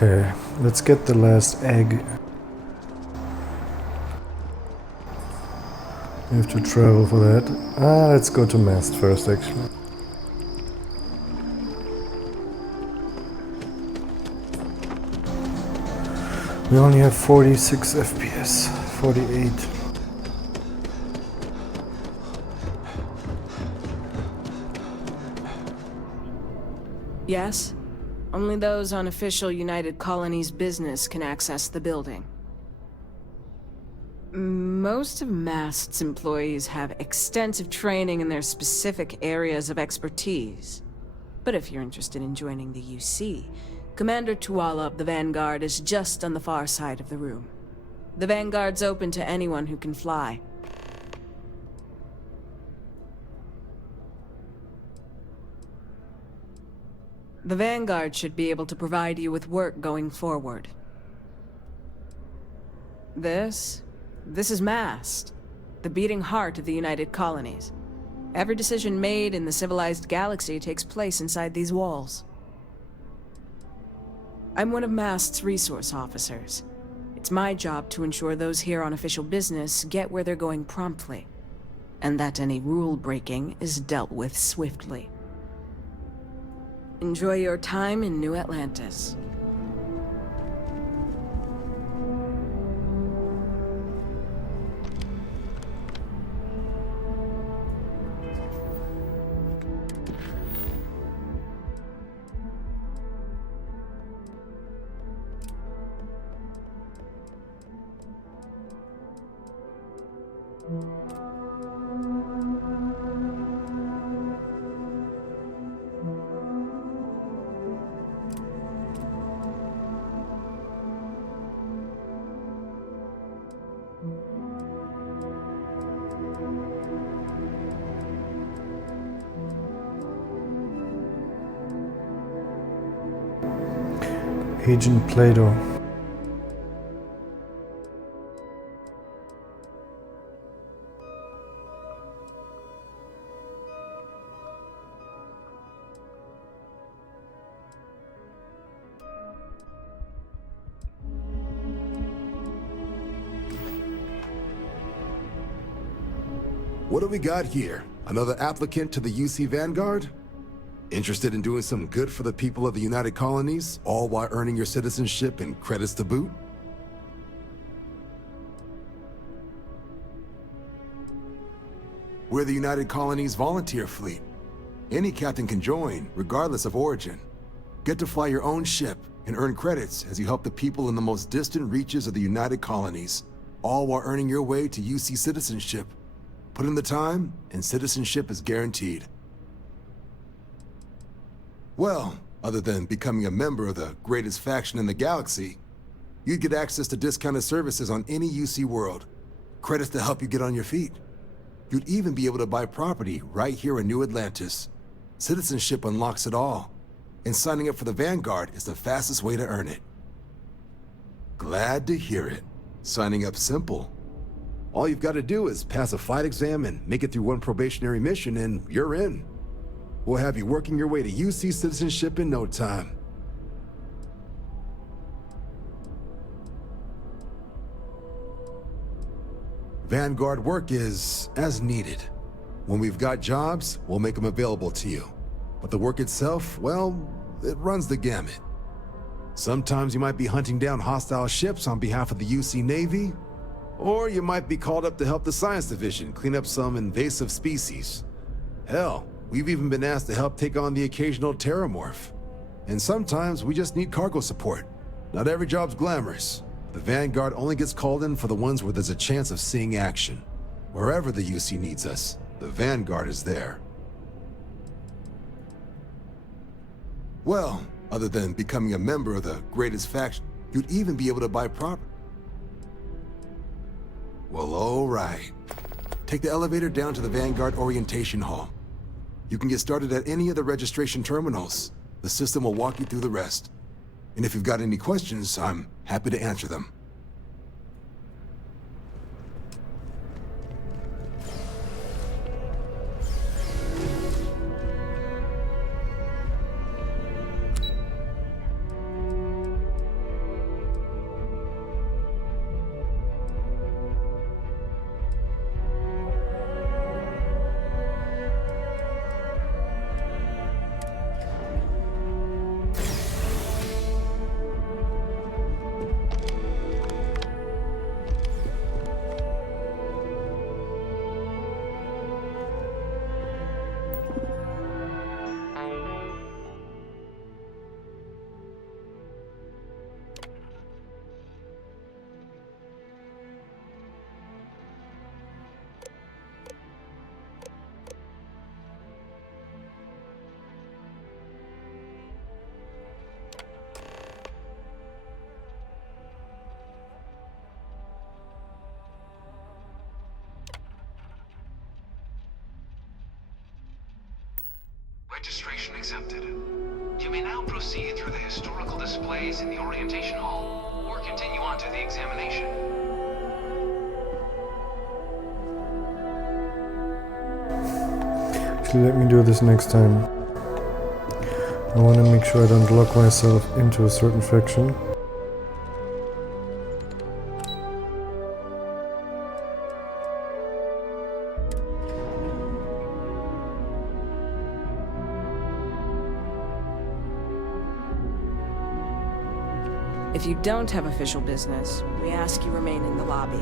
Okay, let's get the last egg. We have to travel for that. Let's go to Mast first, actually. We only have 46 FPS, 48. Yes? Only those on official United Colonies business can access the building. Most of Mast's employees have extensive training in their specific areas of expertise. But if you're interested in joining the UC, Commander Tuala of the Vanguard is just on the far side of the room. The Vanguard's open to anyone who can fly. The Vanguard should be able to provide you with work going forward. This is Mast, the beating heart of the United Colonies. Every decision made in the civilized galaxy takes place inside these walls. I'm one of Mast's resource officers. It's my job to ensure those here on official business get where they're going promptly, and that any rule breaking is dealt with swiftly. Enjoy your time in New Atlantis. Agent Plato. What do we got here? Another applicant to the UC Vanguard? Interested in doing some good for the people of the United Colonies, all while earning your citizenship and credits to boot? We're the United Colonies Volunteer Fleet. Any captain can join, regardless of origin. Get to fly your own ship and earn credits as you help the people in the most distant reaches of the United Colonies, all while earning your way to UC citizenship. Put in the time, and citizenship is guaranteed. Well, other than becoming a member of the greatest faction in the galaxy, you'd get access to discounted services on any UC world, credits to help you get on your feet. You'd even be able to buy property right here in New Atlantis. Citizenship unlocks it all, and signing up for the Vanguard is the fastest way to earn it. Glad to hear it. Signing up's simple. All you've got to do is pass a flight exam and make it through one probationary mission, and you're in. We'll have you working your way to UC citizenship in no time. Vanguard work is as needed. When we've got jobs, we'll make them available to you. But the work itself, well, it runs the gamut. Sometimes you might be hunting down hostile ships on behalf of the UC Navy, or you might be called up to help the Science Division clean up some invasive species. Hell, we've even been asked to help take on the occasional terramorph. And sometimes we just need cargo support. Not every job's glamorous. The Vanguard only gets called in for the ones where there's a chance of seeing action. Wherever the UC needs us, the Vanguard is there. Well, other than becoming a member of the greatest faction, you'd even be able to buy property. Well, all right. Take the elevator down to the Vanguard Orientation Hall. You can get started at any of the registration terminals. The system will walk you through the rest. And if you've got any questions, I'm happy to answer them. Registration accepted. You may now proceed through the historical displays in the orientation hall, or continue on to the examination. Actually, let me do this next time. I want to make sure I don't lock myself into a certain faction. If you don't have official business, we ask you remain in the lobby.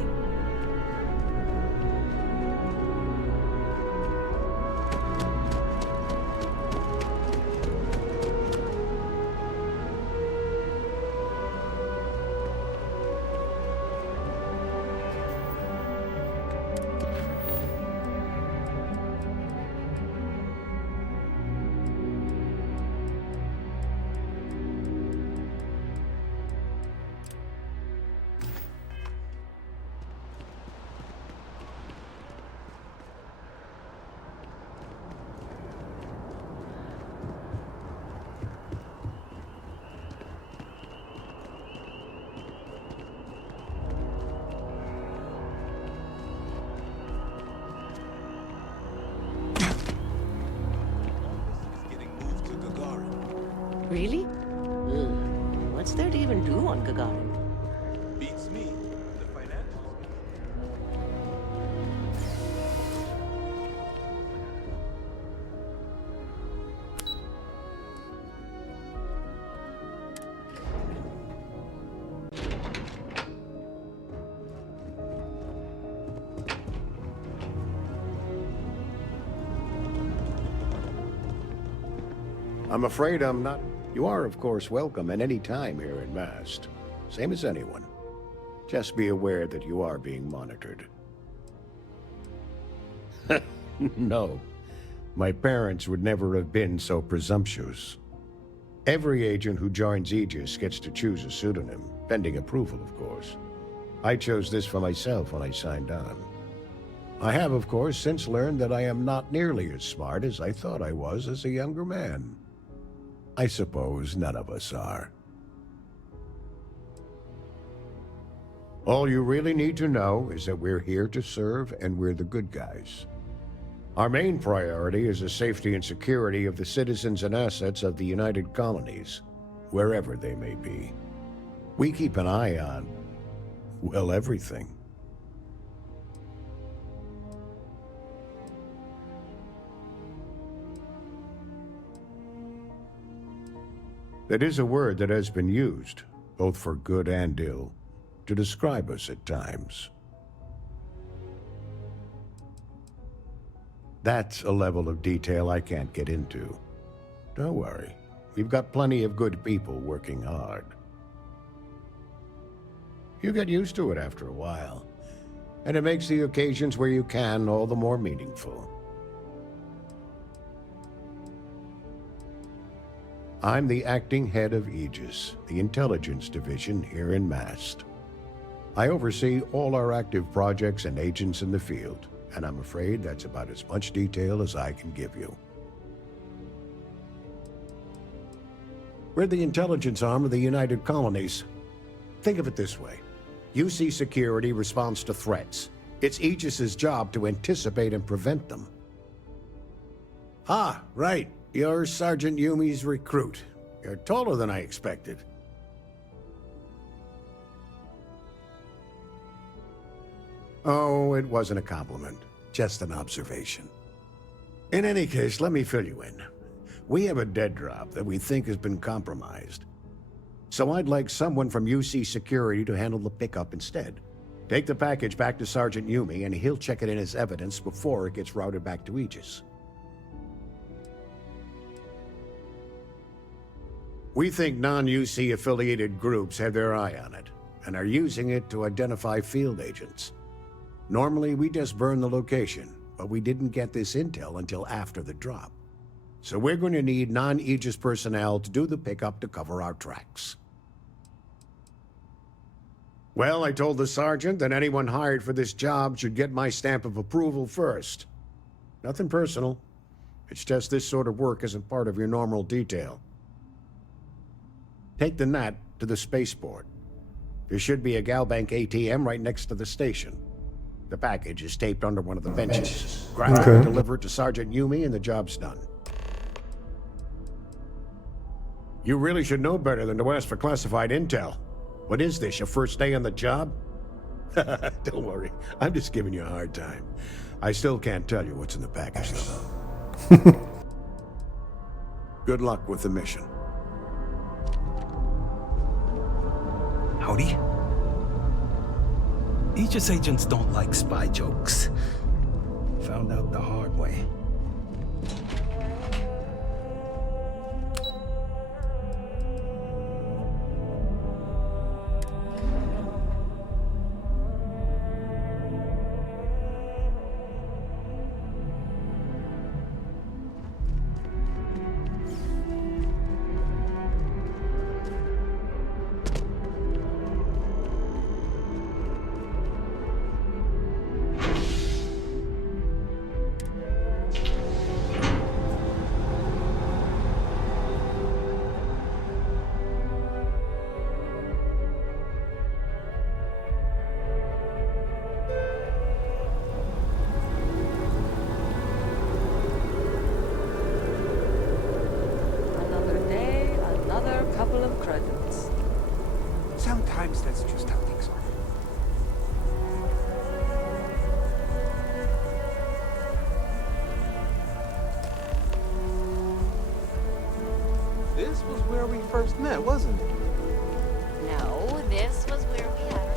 Really? What's there to even do on Gagarin? Beats me. The financials. I'm afraid I'm not. You are, of course, welcome at any time here in Mast. Same as anyone. Just be aware that you are being monitored. No. My parents would never have been so presumptuous. Every agent who joins Aegis gets to choose a pseudonym, pending approval, of course. I chose this for myself when I signed on. I have, of course, since learned that I am not nearly as smart as I thought I was as a younger man. I suppose none of us are. All you really need to know is that we're here to serve and we're the good guys. Our main priority is the safety and security of the citizens and assets of the United Colonies, wherever they may be. We keep an eye on, well, everything. That is a word that has been used, both for good and ill, to describe us at times. That's a level of detail I can't get into. Don't worry, we've got plenty of good people working hard. You get used to it after a while, and it makes the occasions where you can all the more meaningful. I'm the acting head of Aegis, the intelligence division here in Mast. I oversee all our active projects and agents in the field, and I'm afraid that's about as much detail as I can give you. We're the intelligence arm of the United Colonies. Think of it this way. UC Security responds to threats. It's Aegis's job to anticipate and prevent them. Ah, right. You're Sergeant Yumi's recruit. You're taller than I expected. Oh, it wasn't a compliment. Just an observation. In any case, let me fill you in. We have a dead drop that we think has been compromised. So I'd like someone from UC Security to handle the pickup instead. Take the package back to Sergeant Yumi, and he'll check it in as evidence before it gets routed back to Aegis. We think non-UC affiliated groups have their eye on it, and are using it to identify field agents. Normally, we just burn the location, but we didn't get this intel until after the drop. So we're going to need non-Aegis personnel to do the pickup to cover our tracks. Well, I told the sergeant that anyone hired for this job should get my stamp of approval first. Nothing personal. It's just this sort of work isn't part of your normal detail. Take the Nat to the spaceport. There should be a Galbank ATM right next to the station. The package is taped under one of the benches. Grab it and deliver it to Sergeant Yumi and the job's done. You really should know better than to ask for classified intel. What is this, your first day on the job? Don't worry, I'm just giving you a hard time. I still can't tell you what's in the package, though. Good luck with the mission. Howdy. Aegis agents don't like spy jokes. Found out the hard way. Another day, another couple of credits. Sometimes that's just how things are. This was where we first met, wasn't it? No, this was where we had our...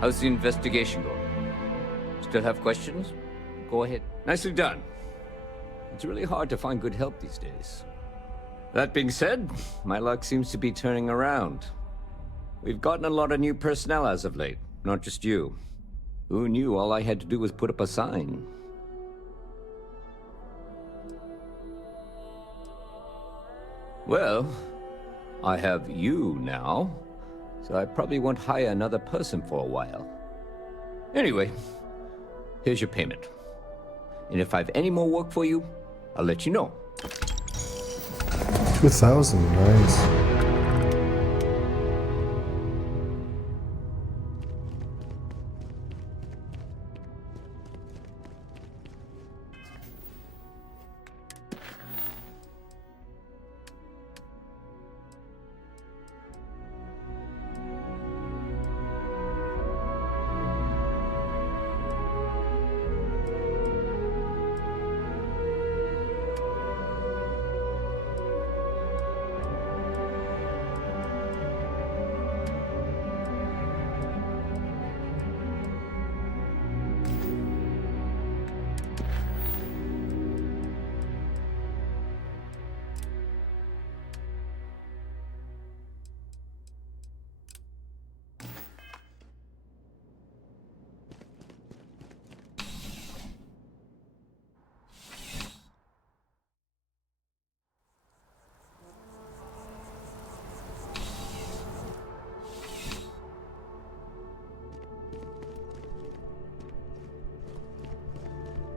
How's the investigation going? Still have questions? Go ahead. Nicely done. It's really hard to find good help these days. That being said, my luck seems to be turning around. We've gotten a lot of new personnel as of late, not just you. Who knew all I had to do was put up a sign? Well, I have you now, so I probably won't hire another person for a while. Anyway, here's your payment. And if I have any more work for you, I'll let you know. 2,000, nice.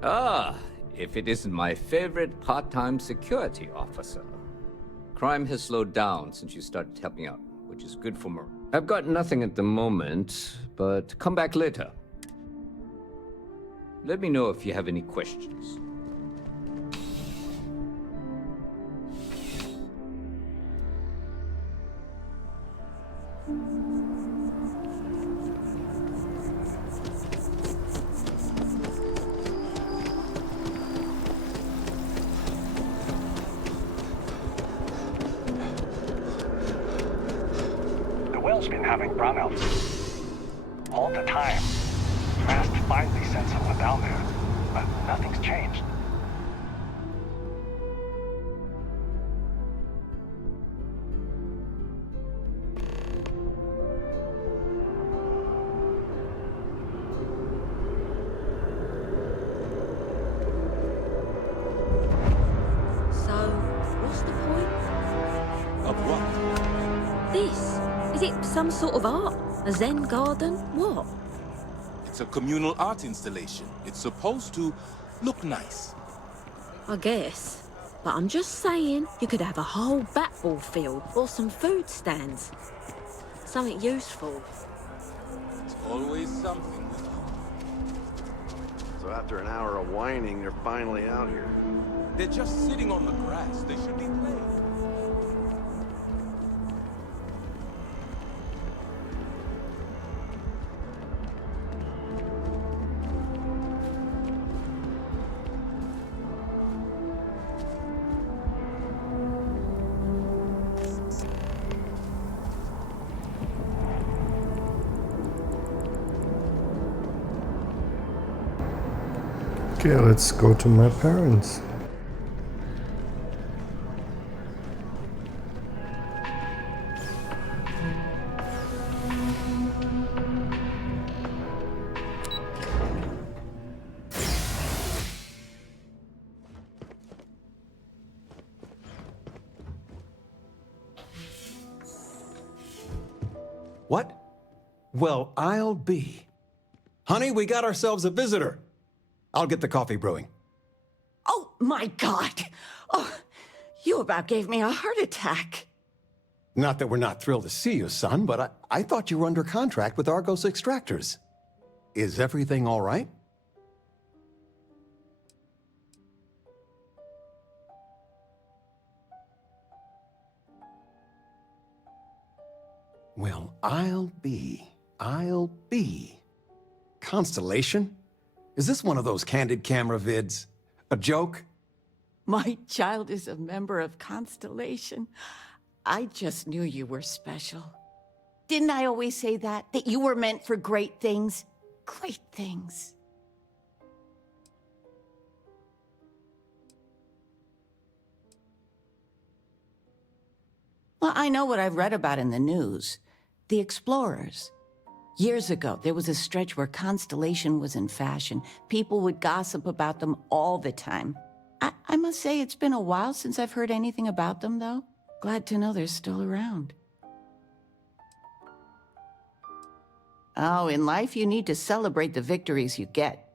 Ah, if it isn't my favorite part-time security officer. Crime has slowed down since you started helping out, which is good for Mer. I've got nothing at the moment, but come back later. Let me know if you have any questions. Whale's been having brownouts all the time. Fast finally sent someone down there, but nothing's changed. it some sort of art? A Zen garden? What? It's a communal art installation. It's supposed to look nice. I guess. But I'm just saying, you could have a whole batball field or some food stands. Something useful. It's always something with you. So after an hour of whining, you're finally out here. They're just sitting on the grass. They should be playing. Okay, let's go to my parents. What? Well, I'll be. Honey, we got ourselves a visitor. I'll get the coffee brewing. Oh, my God. Oh, you about gave me a heart attack. Not that we're not thrilled to see you, son, but I thought you were under contract with Argos Extractors. Is everything all right? Well, I'll be. Constellation? Is this one of those candid camera vids? A joke? My child is a member of Constellation. I just knew you were special. Didn't I always say that? That you were meant for great things? Great things. Well, I know what I've read about in the news. The Explorers. Years ago, there was a stretch where Constellation was in fashion. People would gossip about them all the time. I must say it's been a while since I've heard anything about them, though. Glad to know they're still around. Oh, in life you need to celebrate the victories you get,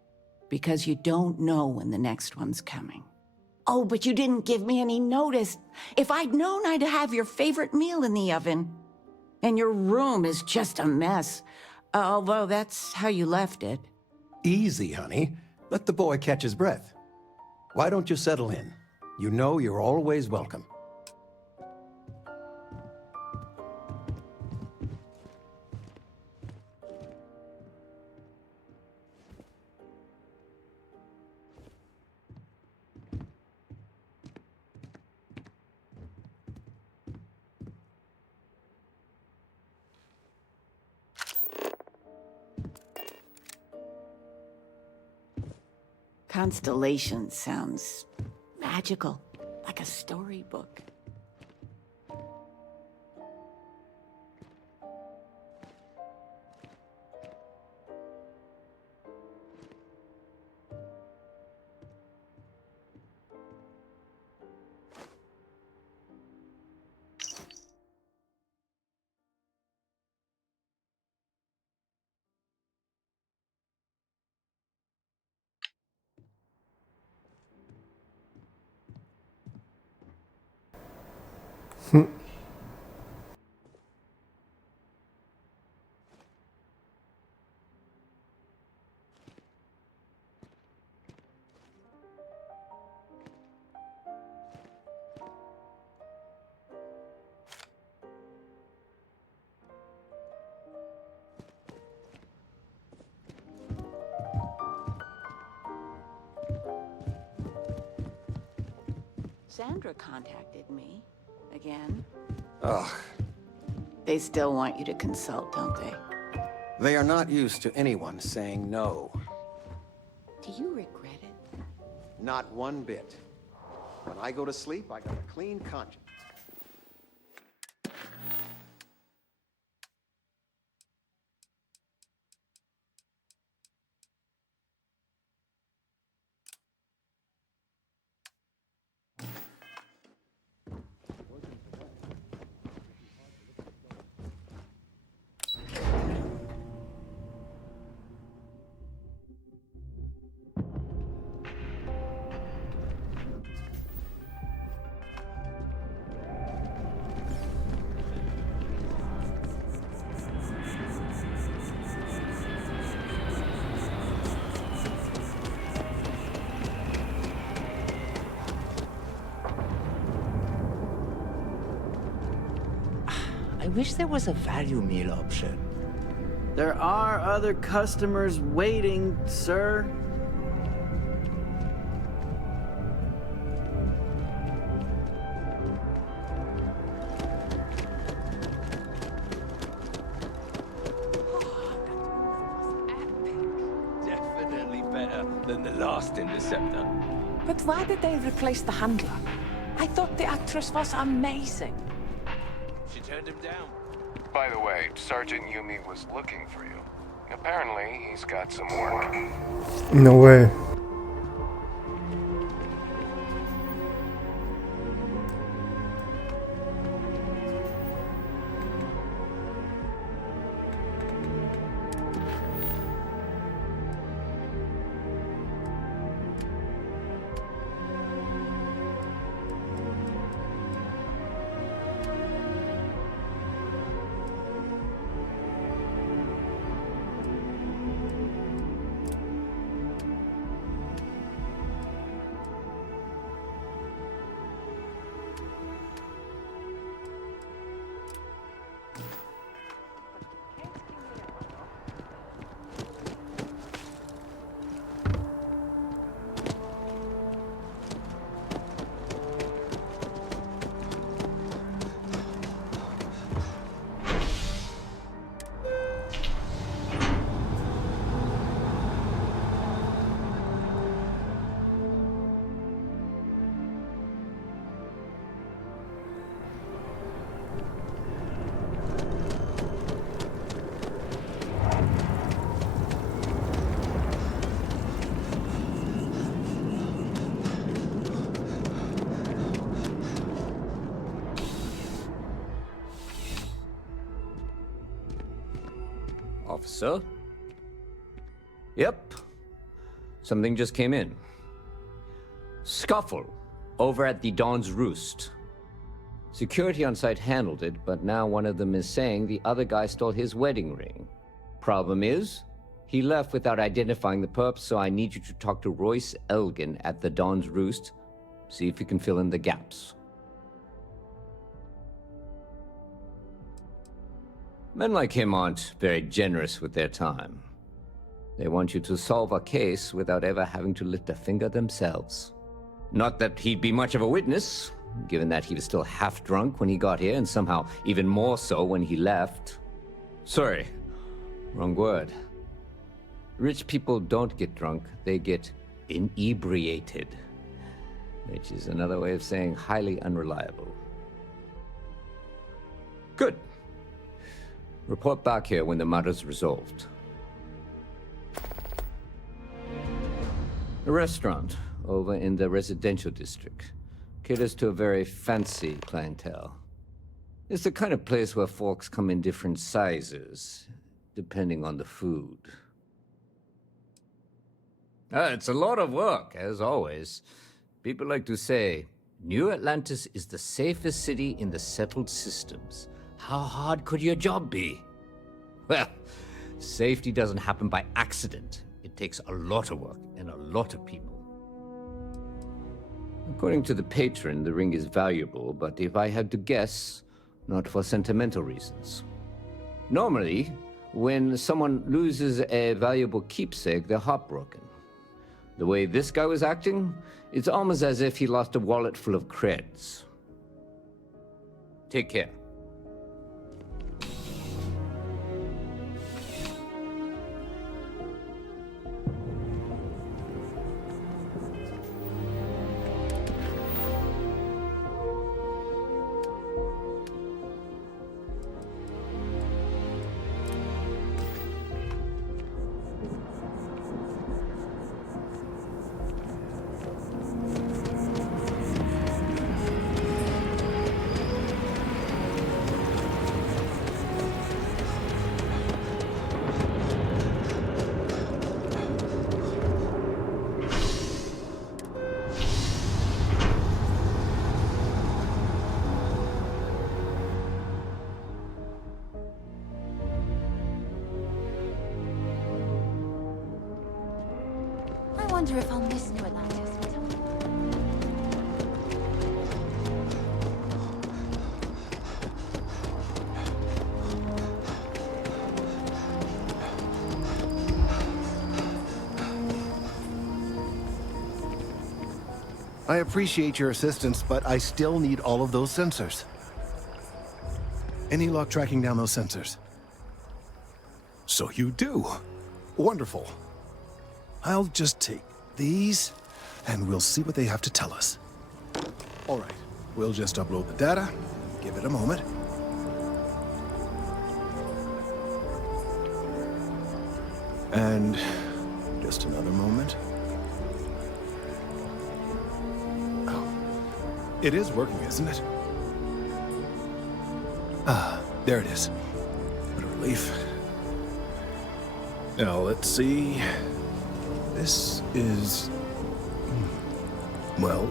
because you don't know when the next one's coming. Oh, but you didn't give me any notice. If I'd known I'd have your favorite meal in the oven. And your room is just a mess. Although that's how you left it. Easy, honey. Let the boy catch his breath. Why don't you settle in? You know you're always welcome. Constellation sounds magical, like a storybook. Sandra contacted me again. Ugh. They still want you to consult, don't they? They are not used to anyone saying no. Do you regret it? Not one bit. When I go to sleep, I got a clean conscience. wish there was a value meal option. There are other customers waiting, sir. Definitely better than the last Interceptor. But why did they replace the handler? I thought the actress was amazing. She turned him down. By the way, Sergeant Yumi was looking for you. Apparently, he's got some work. No way. Officer? Yep. Something just came in. Scuffle over at the Dawn's Roost. Security on site handled it, but now one of them is saying the other guy stole his wedding ring. Problem is, he left without identifying the perp, so I need you to talk to Royce Elgin at the Dawn's Roost. See if you can fill in the gaps. Men like him aren't very generous with their time. They want you to solve a case without ever having to lift a finger themselves. Not that he'd be much of a witness, given that he was still half drunk when he got here and somehow even more so when he left. Sorry, wrong word. Rich people don't get drunk, they get inebriated, which is another way of saying highly unreliable. Good. Report back here when the matter's resolved. A restaurant over in the residential district caters to a very fancy clientele. It's the kind of place where folks come in different sizes, depending on the food. It's a lot of work, as always. People like to say, New Atlantis is the safest city in the settled systems. How hard could your job be? Well, safety doesn't happen by accident. It takes a lot of work and a lot of people. According to the patron, the ring is valuable, but if I had to guess, not for sentimental reasons. Normally, when someone loses a valuable keepsake, they're heartbroken. The way this guy was acting, it's almost as if he lost a wallet full of creds. Take care. I wonder if I'll miss New Atlantis. I appreciate your assistance, but I still need all of those sensors. Any luck tracking down those sensors? So you do. Wonderful. I'll just take these, and we'll see what they have to tell us. All right, we'll just upload the data. Give it a moment. And just another moment. Oh, it is working, isn't it? Ah, there it is. What a relief. Now, let's see. This is... well,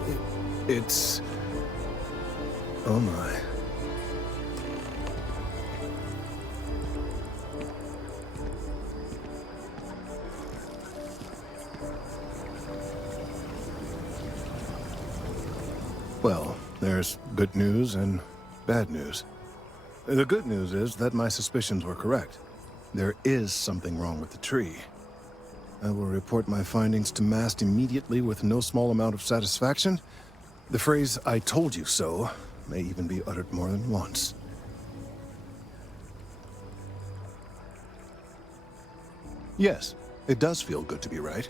it's... oh my. Well, there's good news and bad news. The good news is that my suspicions were correct. There is something wrong with the tree. I will report my findings to Mast immediately with no small amount of satisfaction. The phrase, "I told you so," may even be uttered more than once. Yes, it does feel good to be right.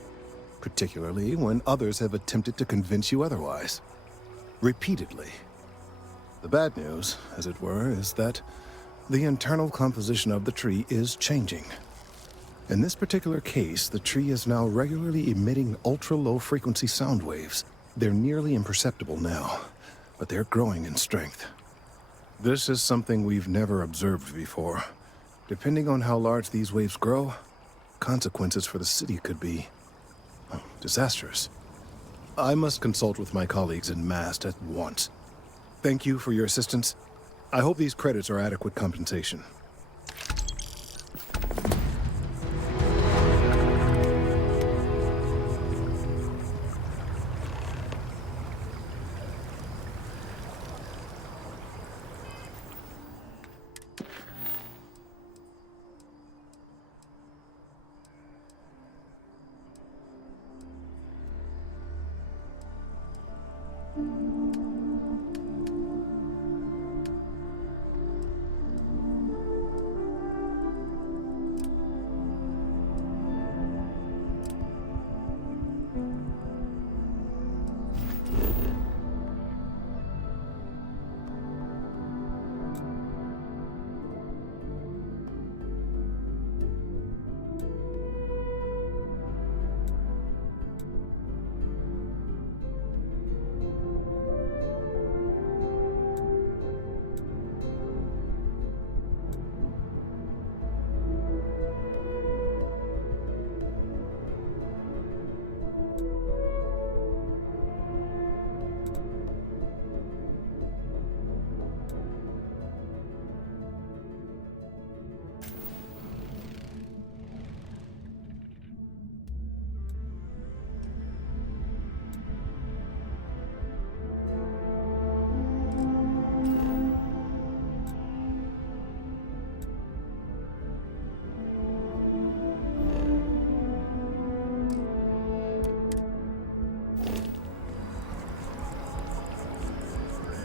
Particularly when others have attempted to convince you otherwise. Repeatedly. The bad news, as it were, is that the internal composition of the tree is changing. In this particular case, the tree is now regularly emitting ultra-low frequency sound waves. They're nearly imperceptible now, but they're growing in strength. This is something we've never observed before. Depending on how large these waves grow, consequences for the city could be disastrous. I must consult with my colleagues in Mast at once. Thank you for your assistance. I hope these credits are adequate compensation.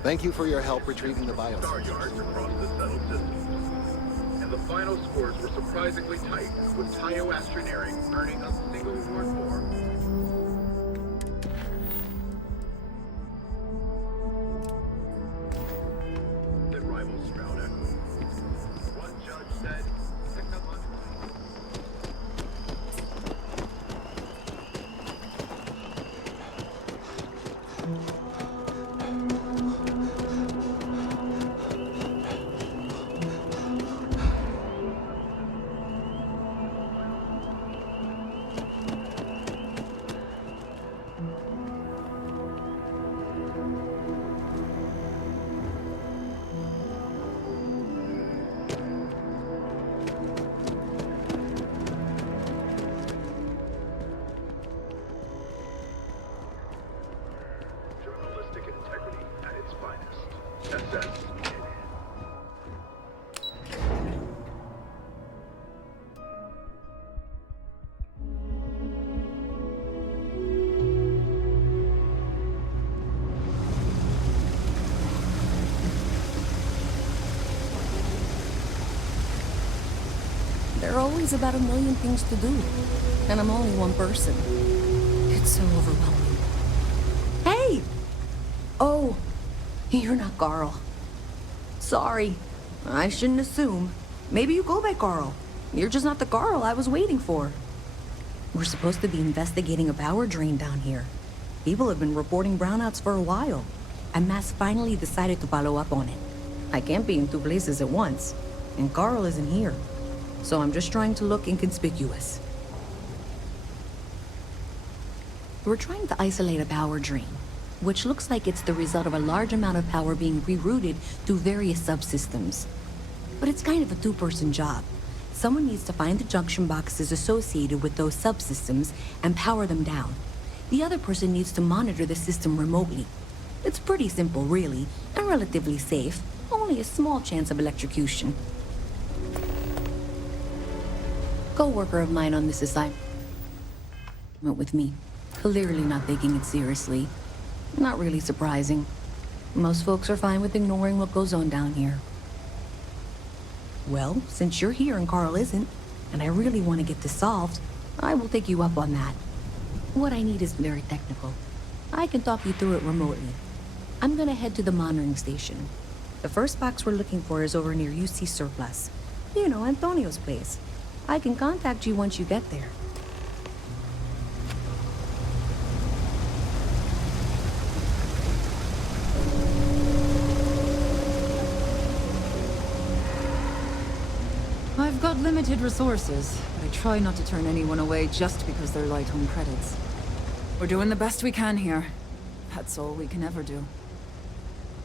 Thank you for your help retrieving the biosensors. Star yards across the settled system. And the final scores were surprisingly tight, with Tayo Astroneering earning a single award for that rivals Stroud Echo. One judge said, journalistic integrity at its finest. SS. There are always about a million things to do, and I'm only one person. It's so overwhelming. Hey! Oh, you're not Carl. Sorry, I shouldn't assume. Maybe you go by Carl. You're just not the Carl I was waiting for. We're supposed to be investigating a power drain down here. People have been reporting brownouts for a while, and Mass finally decided to follow up on it. I can't be in two places at once, and Carl isn't here. So I'm just trying to look inconspicuous. We're trying to isolate a power drain, which looks like it's the result of a large amount of power being rerouted through various subsystems. But it's kind of a two-person job. Someone needs to find the junction boxes associated with those subsystems and power them down. The other person needs to monitor the system remotely. It's pretty simple, really, and relatively safe. Only a small chance of electrocution. Co-worker of mine on this assignment with me, clearly not taking it seriously. Not really surprising. Most folks are fine with ignoring what goes on down here. Well, since you're here and Carl isn't, and I really want to get this solved, I will take you up on that. What I need is very technical. I can talk you through it remotely. I'm gonna head to the monitoring station. The first box we're looking for is over near UC Surplus. You know, Antonio's place. I can contact you once you get there. I've got limited resources, but I try not to turn anyone away just because they're light on credits. We're doing the best we can here. That's all we can ever do.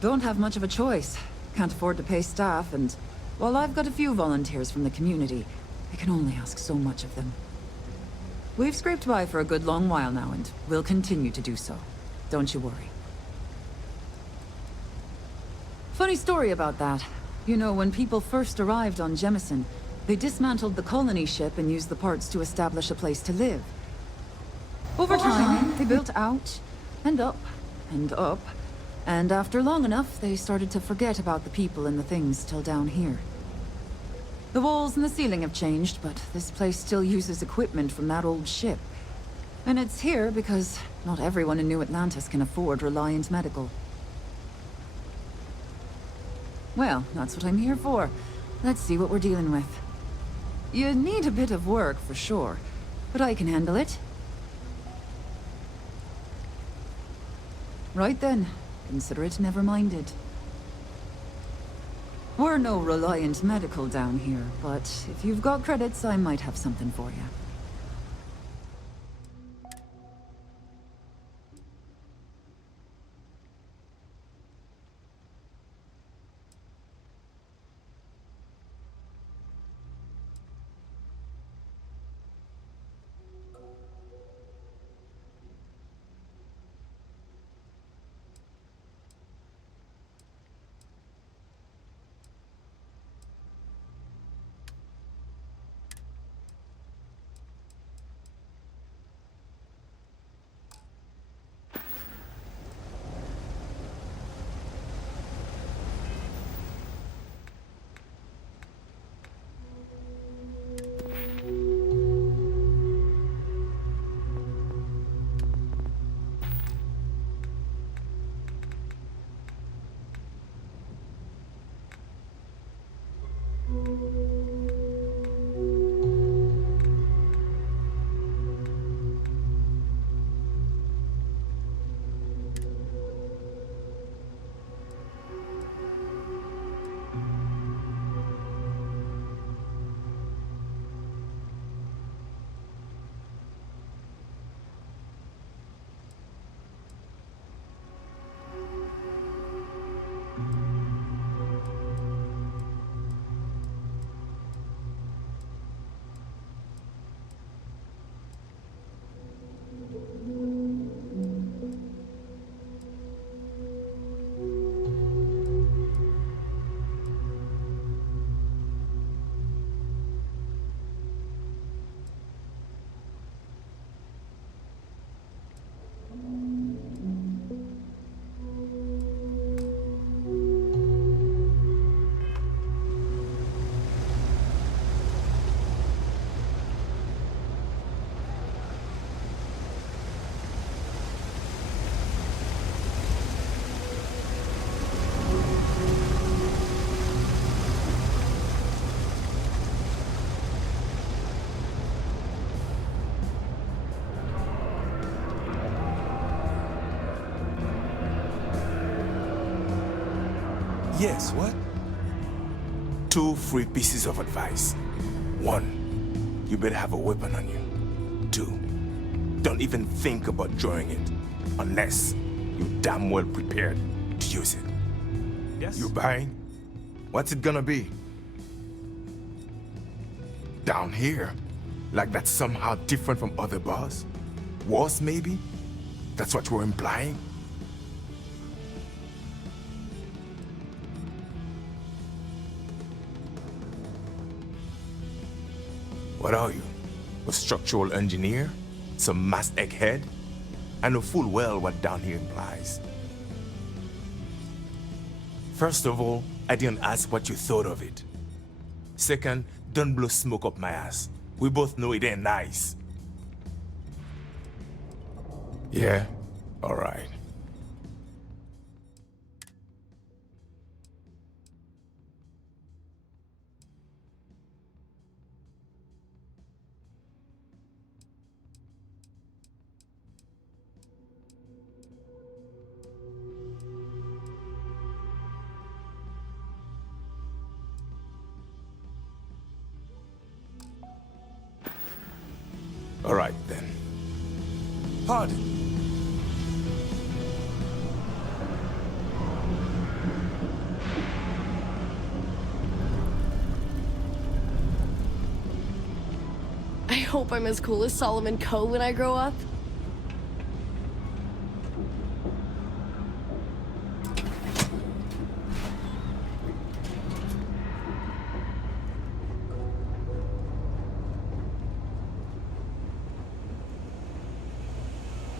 Don't have much of a choice. Can't afford to pay staff, and while I've got a few volunteers from the community, I can only ask so much of them. We've scraped by for a good long while now, and we'll continue to do so. Don't you worry. Funny story about that. You know, when people first arrived on Jemison, they dismantled the colony ship and used the parts to establish a place to live. Over time, they built out, and up, and up, and after long enough, they started to forget about the people and the things still down here. The walls and the ceiling have changed, but this place still uses equipment from that old ship. And it's here because not everyone in New Atlantis can afford Reliant Medical. Well, that's what I'm here for. Let's see what we're dealing with. You need a bit of work, for sure, but I can handle it. Right then. Consider it never minded. We're no Reliant Medical down here, but if you've got credits, I might have something for you. Yes, what? 2 free pieces of advice. 1, you better have a weapon on you. 2, don't even think about drawing it unless you're damn well prepared to use it. Yes? You buying? What's it gonna be? Down here? Like that's somehow different from other bars? Worse, maybe? That's what you're implying? What are you? A structural engineer? Some mass egghead? I know full well what down here implies. First of all, I didn't ask what you thought of it. Second, don't blow smoke up my ass. We both know it ain't nice. Yeah? Alright. Alright then. Pardon. I hope I'm as cool as Solomon Coe when I grow up.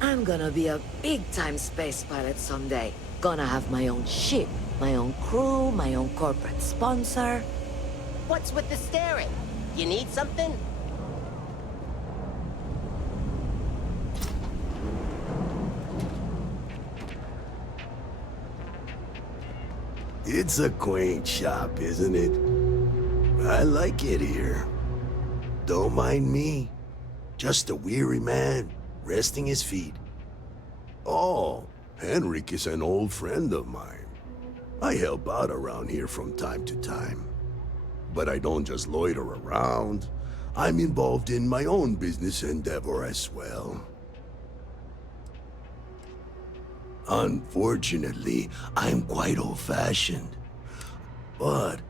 I'm gonna be a big-time space pilot someday. Gonna have my own ship, my own crew, my own corporate sponsor. What's with the staring? You need something? It's a quaint shop, isn't it? I like it here. Don't mind me. Just a weary man, resting his feet. Oh, Henrik is an old friend of mine. I help out around here from time to time. But I don't just loiter around. I'm involved in my own business endeavor as well. Unfortunately, I'm quite old-fashioned. But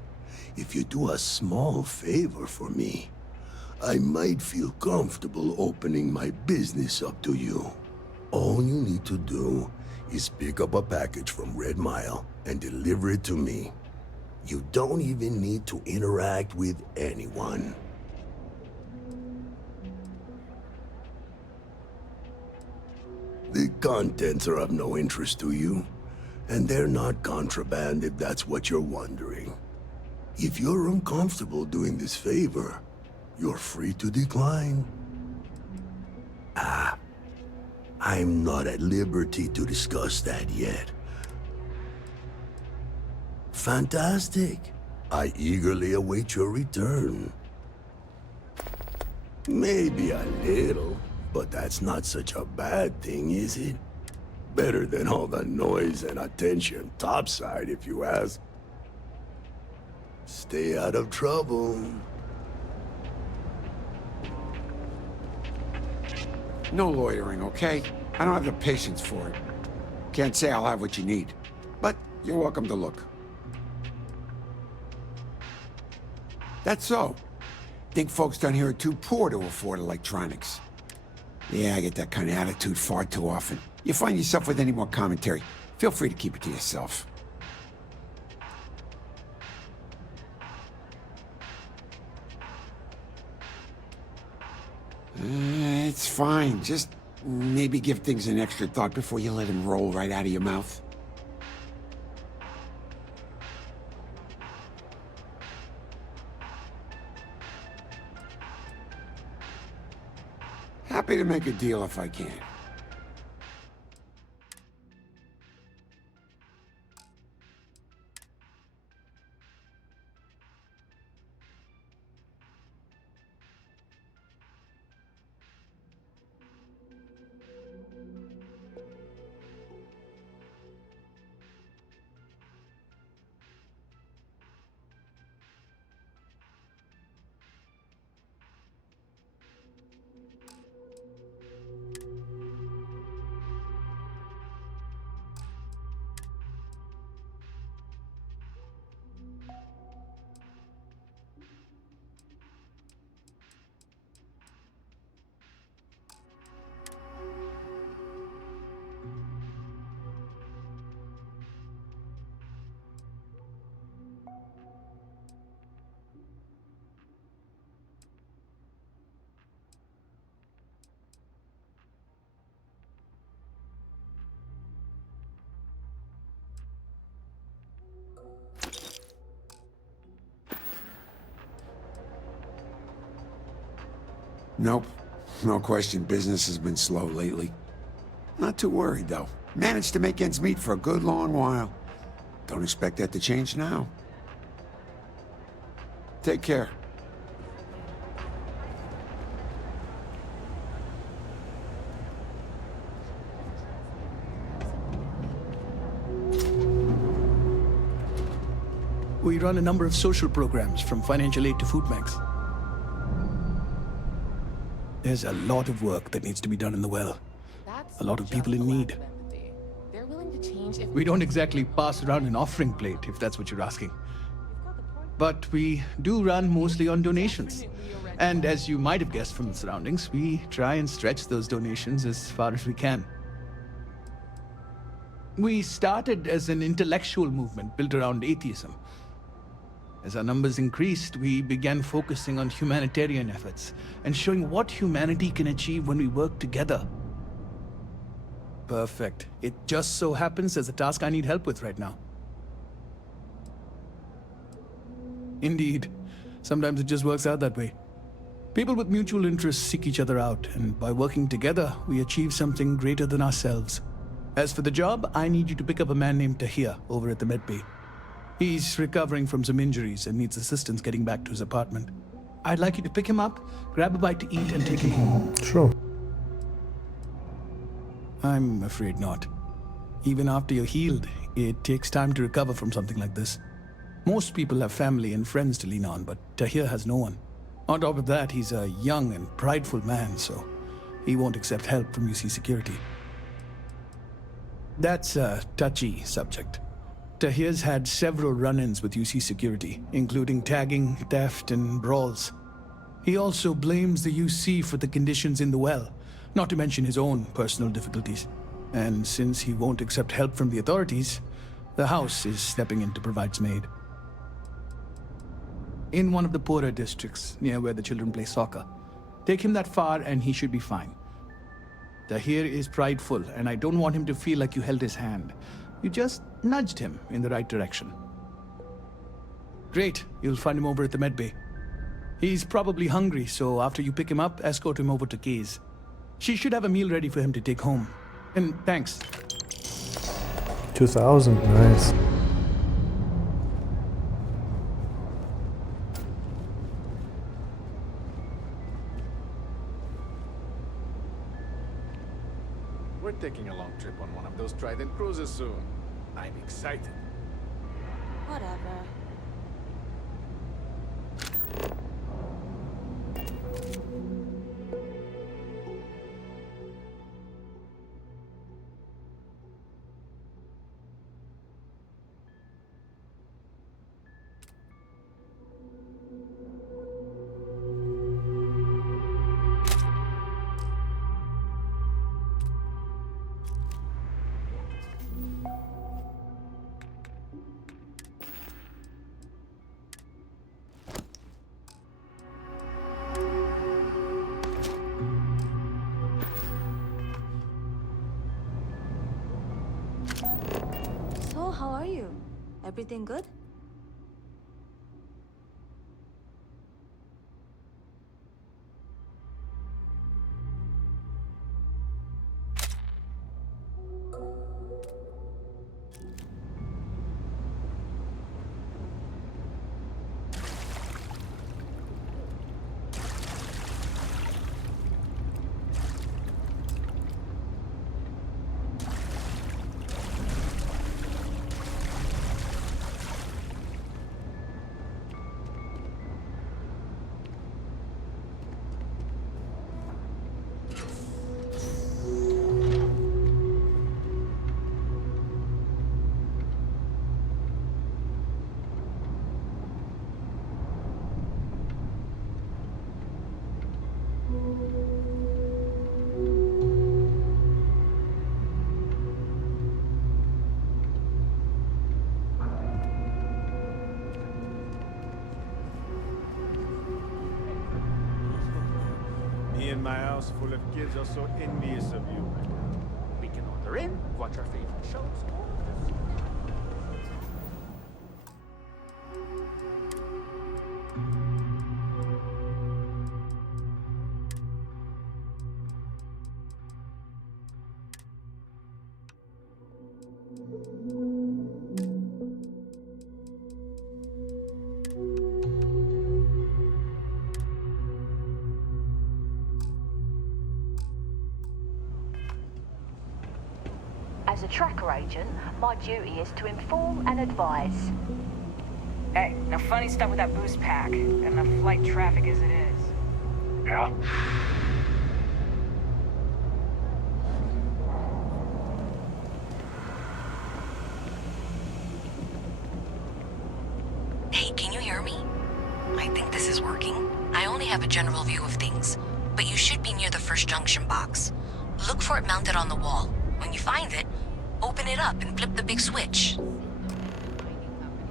if you do a small favor for me, I might feel comfortable opening my business up to you. All you need to do is pick up a package from Red Mile and deliver it to me. You don't even need to interact with anyone. The contents are of no interest to you, and they're not contraband if that's what you're wondering. If you're uncomfortable doing this favor, you're free to decline. I'm not at liberty to discuss that yet. Fantastic. I eagerly await your return. Maybe a little, but that's not such a bad thing, is it? Better than all the noise and attention topside, if you ask. Stay out of trouble. No loitering, okay? I don't have the patience for it. Can't say I'll have what you need, but you're welcome to look. That's so. Think folks down here are too poor to afford electronics. Yeah, I get that kind of attitude far too often. You find yourself with any more commentary, feel free to keep it to yourself. It's fine. Just maybe give things an extra thought before you let them roll right out of your mouth. Happy to make a deal if I can. Nope. No question, business has been slow lately. Not too worried, though. Managed to make ends meet for a good long while. Don't expect that to change now. Take care. We run a number of social programs, from financial aid to food banks. There's a lot of work that needs to be done in the well. A lot of people in need. They're willing to change if We don't exactly pass around an offering plate, if that's what you're asking. But we do run mostly on donations. And as you might have guessed from the surroundings, we try and stretch those donations as far as we can. We started as an intellectual movement built around atheism. As our numbers increased, we began focusing on humanitarian efforts and showing what humanity can achieve when we work together. Perfect. It just so happens there's a task I need help with right now. Indeed. Sometimes it just works out that way. People with mutual interests seek each other out, and by working together, we achieve something greater than ourselves. As for the job, I need you to pick up a man named Tahir over at the medbay. He's recovering from some injuries and needs assistance getting back to his apartment. I'd like you to pick him up, grab a bite to eat, and take him home. Sure. I'm afraid not. Even after you're healed, it takes time to recover from something like this. Most people have family and friends to lean on, but Tahir has no one. On top of that, he's a young and prideful man, so he won't accept help from UC security. That's a touchy subject. Tahir's had several run-ins with UC security, including tagging, theft, and brawls. He also blames the UC for the conditions in the well, not to mention his own personal difficulties. And since he won't accept help from the authorities, the house is stepping in to provide some aid. In one of the poorer districts, near where the children play soccer. Take him that far and he should be fine. Tahir is prideful, and I don't want him to feel like you held his hand. You just nudged him in the right direction. Great, you'll find him over at the medbay. He's probably hungry, so after you pick him up, escort him over to Kay's. She should have a meal ready for him to take home. And thanks. 2000, nice. We're taking a long trip on one of those Trident cruises soon. I'm excited. Whatever. So, how are you? Everything good? Me and my house full of kids are so envious of you. We can order in, watch our favorite shows. As a tracker agent, my duty is to inform and advise. Hey, now funny stuff with that boost pack, and enough flight traffic as it is. Yeah? Hey, can you hear me? I think this is working. I only have a general view of things, but you should be near the first junction box. Look for it mounted on the wall. When you find it, open it up and flip the big switch.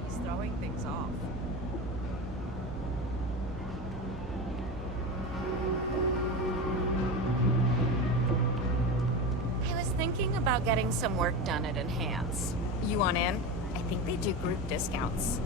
He's throwing things off. I was thinking about getting some work done at Enhance. You want in? I think they do group discounts.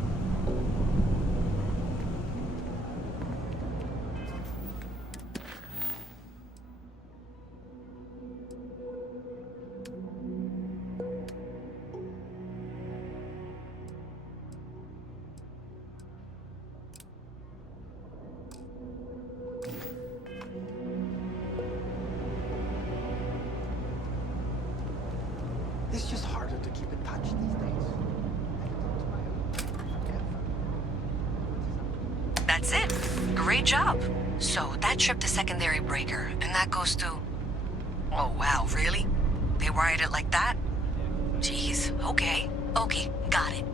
It's just harder to keep in touch these days. That's it. Great job. So that trip to Secondary Breaker, and that goes to... Oh, wow, really? They wired it like that? Jeez, okay. Okay, got it.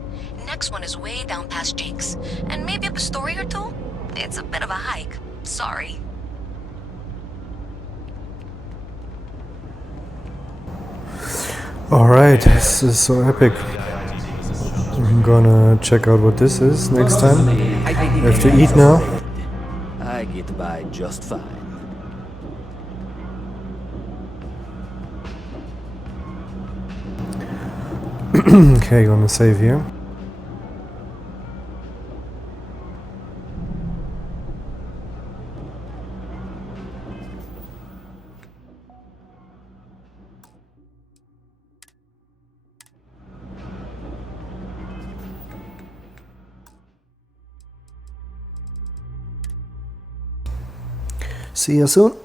Next one is way down past Jake's. And maybe up a story or two? It's a bit of a hike. Sorry. Alright, this is so epic. I'm gonna check out what this is next time. I have to eat now. I get by just fine. Okay, gonna save here. See you soon.